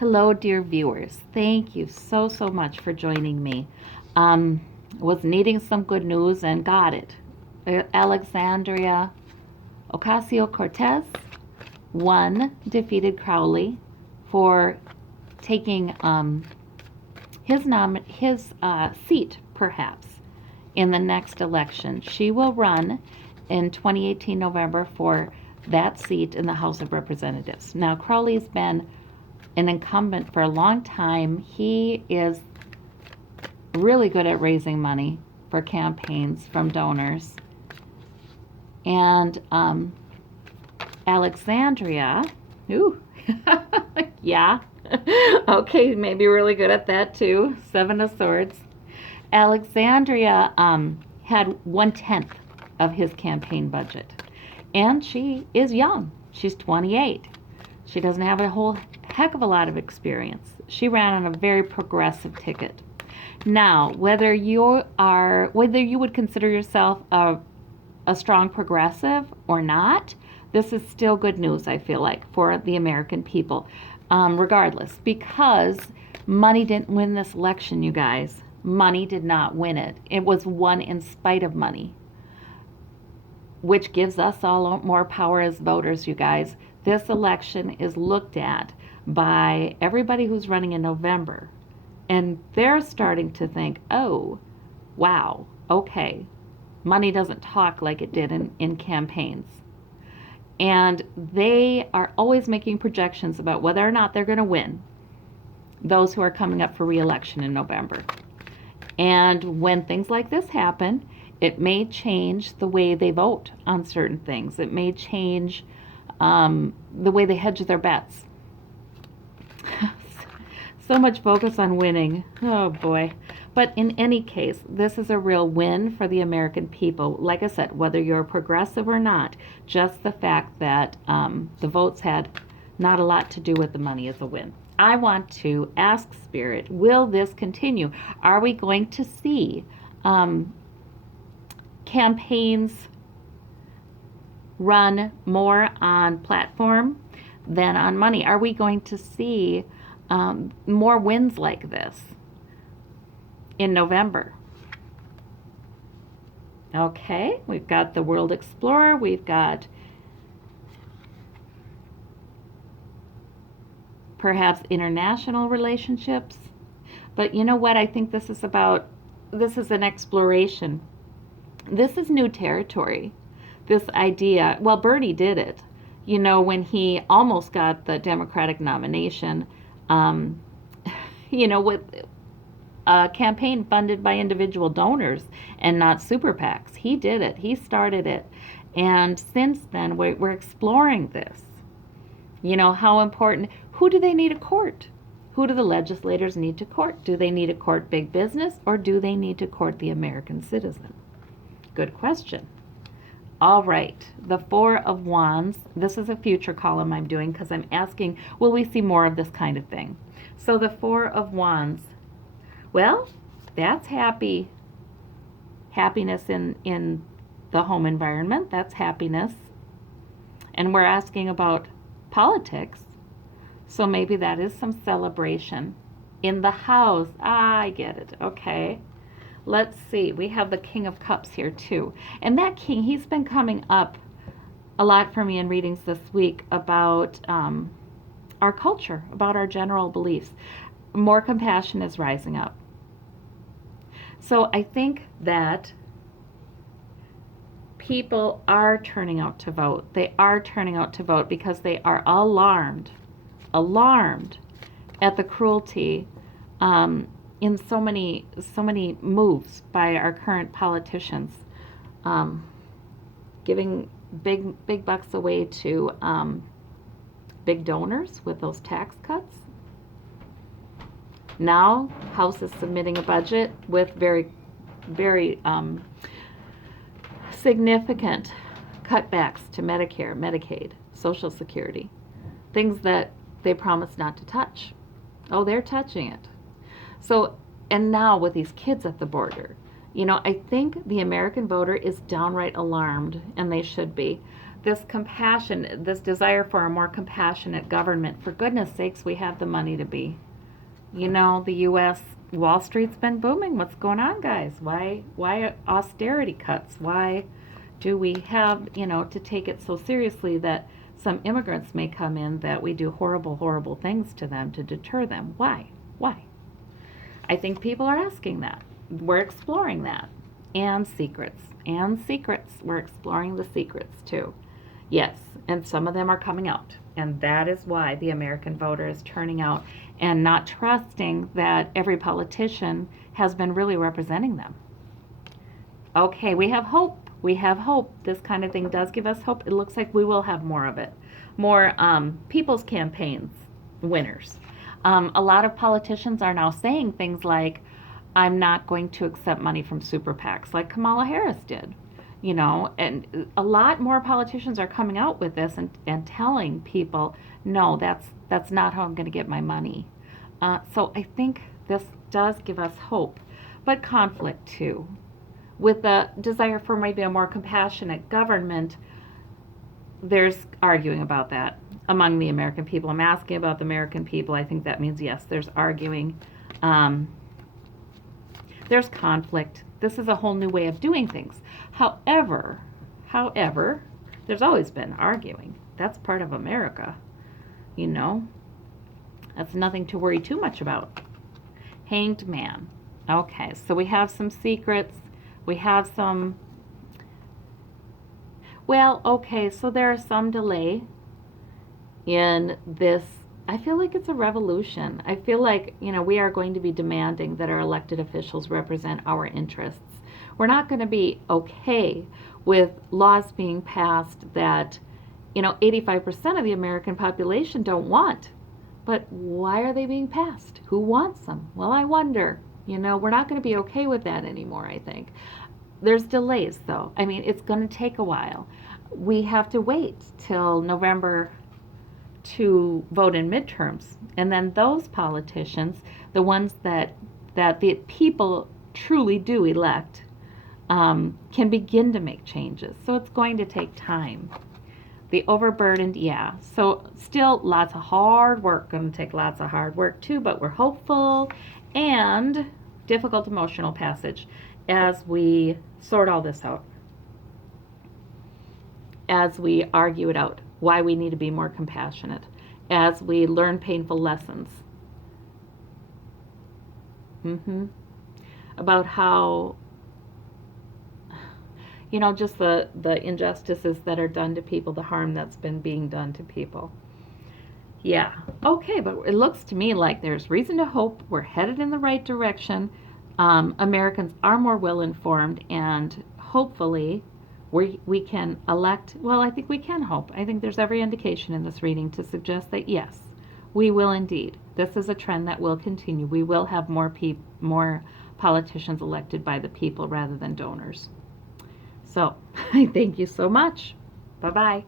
Hello, dear viewers. Thank you so much for joining me. Was needing some good news and got it. Alexandria Ocasio-Cortez defeated Crowley for taking his seat, perhaps, in the next election. She will run in 2018 November for that seat in the House of Representatives. Now, Crowley's been an incumbent for a long time. He is really good at raising money for campaigns from donors. And Alexandria, ooh, yeah, okay, maybe really good at that too. Seven of Swords. Alexandria had 1/10 of his campaign budget. And she is young. She's 28. She doesn't have a whole heck of a lot of experience. She ran on a very progressive ticket. Now, whether you would consider yourself a strong progressive or not, this is still good news, I feel like, for the American people, regardless, because money didn't win this election, you guys. Money did not win it. It was won in spite of money, which gives us all more power as voters, you guys. This election is looked at by everybody who's running in November, and they're starting to think, oh, wow, okay, money doesn't talk like it did in campaigns. And they are always making projections about whether or not they're going to win, those who are coming up for re-election in November. And when things like this happen, it may change the way they vote on certain things. It may change the way they hedge their bets. So much focus on winning. Oh boy. But in any case, this is a real win for the American people. Like I said, whether you're progressive or not, just the fact that the votes had not a lot to do with the money is a win. I want to ask Spirit, will this continue? Are we going to see campaigns run more on platform than on money? Are we going to see more wins like this in November? Okay, we've got the World Explorer, we've got perhaps international relationships. But you know what I think this is about? This is an exploration. This is new territory. This idea, well, Bernie did it, you know, when he almost got the Democratic nomination, you know, with a campaign funded by individual donors and not super PACs. He did it. He started it. And since then, we're exploring this. You know, how important, who do they need to court? Who do the legislators need to court? Do they need to court big business, or do they need to court the American citizen? Good question. All right, the Four of Wands. This is a future column I'm doing because I'm asking, will we see more of this kind of thing? So the Four of Wands, well, that's happiness in the home environment. That's happiness. And we're asking about politics. So maybe that is some celebration. In the house, I get it, okay. Let's see, we have the King of Cups here too. And that king, he's been coming up a lot for me in readings this week about our culture, about our general beliefs. More compassion is rising up. So I think that people are turning out to vote. They are turning out to vote because they are alarmed at the cruelty in so many moves by our current politicians, giving big bucks away to big donors with those tax cuts. Now, House is submitting a budget with very significant cutbacks to Medicare, Medicaid, Social Security, things that they promised not to touch. Oh, they're touching it. So, and now with these kids at the border, you know, I think the American voter is downright alarmed, and they should be. this compassion, this desire for a more compassionate government. For goodness sakes, we have the money to be. You know, the U.S. Wall Street's been booming. What's going on, guys? Why austerity cuts? Why do we have, to take it so seriously that some immigrants may come in, that we do horrible, horrible things to them to deter them? Why? Why? I think people are asking that. We're exploring that. And secrets. And secrets. We're exploring the secrets too. Yes, and some of them are coming out. And that is why the American voter is turning out and not trusting that every politician has been really representing them. Okay, we have hope. We have hope. This kind of thing does give us hope. It looks like we will have more of it. More people's campaigns winners. A lot of politicians are now saying things like, I'm not going to accept money from super PACs, like Kamala Harris did. And a lot more politicians are coming out with this and telling people, no, that's not how I'm going to get my money. So I think this does give us hope, but conflict too. With the desire for maybe a more compassionate government, there's arguing about that among the American people. I'm asking about the American people. I think that means yes, there's arguing. There's conflict. This is a whole new way of doing things. However, there's always been arguing. That's part of America. That's nothing to worry too much about. Hanged man. Okay, so we have some secrets. We have some, so there is some delay in this. I feel like it's a revolution. I feel like, we are going to be demanding that our elected officials represent our interests. We're not going to be okay with laws being passed that, 85% of the American population don't want. But why are they being passed? Who wants them? Well, I wonder. We're not going to be okay with that anymore, I think. There's delays, though. I mean, it's going to take a while. We have to wait till November to vote in midterms. And then those politicians, the ones that the people truly do elect, can begin to make changes. So it's going to take time. The overburdened, yeah. So still lots of hard work, going to take lots of hard work too, but we're hopeful. And difficult emotional passage as we sort all this out, as we argue it out, why we need to be more compassionate, as we learn painful lessons about how, just the injustices that are done to people, the harm that's been being done to people. Yeah, okay, but it looks to me like there's reason to hope. We're headed in the right direction. Americans are more well-informed, and hopefully we can elect, I think we can hope. I think there's every indication in this reading to suggest that yes, we will indeed. This is a trend that will continue. We will have more politicians elected by the people rather than donors. So, I thank you so much. Bye-bye.